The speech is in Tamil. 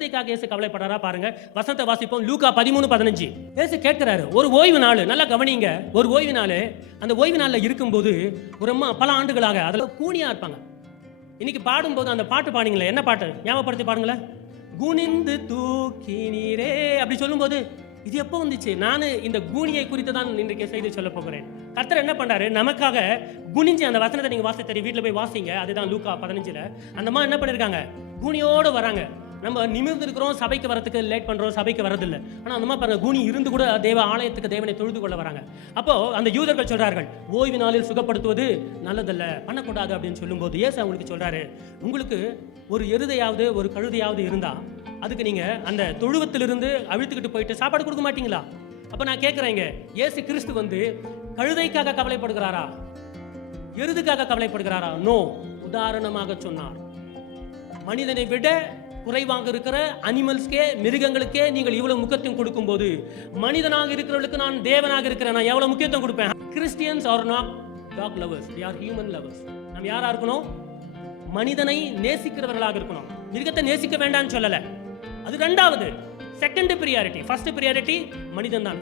கழுதைக்காக இயேசு கவலைப்படுறாரா பாருங்க. வசனத்தை வாசிப்போம். லூக்கா 13:15. இயேசு கேட்கிறாரு, ஒரு ஓய்வு நாள், நல்லா கவனிங்க, ஒரு ஓய்வு நாள். அந்த ஓய்வு நாளில் இருக்கும்போது ஒரு அம்மா பல ஆண்டுகளாக அதில் கூனியா இருப்பாங்க. இன்னைக்கு பாடும்போது அந்த பாட்டு பாடுங்களேன், என்ன பாட்டு ஞாபகப்படுத்தி பாடுங்களேன். குனிந்து தூக்கி நீரே அப்படி சொல்லும்போது இது எப்போ வந்துச்சு? நான் இந்த கூனியை குறித்து தான் இன்றைக்கு செய்தி சொல்ல போகிறேன். கர்த்தர் என்ன பண்றாரு, நமக்காக குனிஞ்சு, அந்த வசனத்தை நீங்க வாசித்து வீட்டில் போய் வாசிங்க. அதுதான் லூக்கா 15. அந்த அம்மா என்ன பண்ணிருக்காங்க, கூனியோடு வராங்க. நம்ம நிமிர்ந்து இருக்கிறோம், சபைக்கு வரதுக்கு லேட் பண்றோம், சபைக்கு வரதில்லை. ஆனால் அந்த மாதிரி பாருங்க, கூனி இருந்து கூட தேவ ஆலயத்துக்கு தேவனை தொழுது கொள்ள வராங்க. அப்போ அந்த யூதர்கள் சொல்றார்கள், ஓய்வு நாளில் சுகப்படுத்துவது நல்லதல்ல, பண்ணக்கூடாது அப்படின்னு சொல்லும்போது இயேசு அவங்களுக்கு சொல்றாரு, உங்களுக்கு ஒரு எருதையாவது ஒரு கழுதையாவது இருந்தா அதுக்கு நீங்க அந்த தொழுவத்திலிருந்து அழுத்துக்கிட்டு போயிட்டு சாப்பாடு கொடுக்க மாட்டீங்களா? அப்ப நான் கேட்கிறேங்க, இயேசு கிறிஸ்து வந்து கழுதைக்காக கவலைப்படுகிறாரா, எருதுக்காக கவலைப்படுகிறாரா? நோ. உதாரணமாக சொன்னார், மனிதனை விட குறைவாக இருக்கிற அனிமல்ஸ்க்கே, மிருகங்களுக்கே நீங்கள் இவ்வளவு முக்கியத்துவம் கொடுக்கும் போது, மனிதனாக இருக்கிறவர்களுக்கு நான் தேவனாக இருக்கிறேன், நான் எவ்வளவு முக்கியத்துவம் கொடுப்பேன்? Christians R not talk lovers, they are human lovers. நாம் யாரா இருக்கணும்? மனிதனை நேசிக்கிறவர்களாக இருக்கணும். மிருகத்தை நேசிக்க வேண்டாம்னு சொல்லல, அது ரெண்டாவது, செகண்ட் பிரியாரிட்டி. ஃபர்ஸ்ட் பிரியாரிட்டி மனிதன் தான்.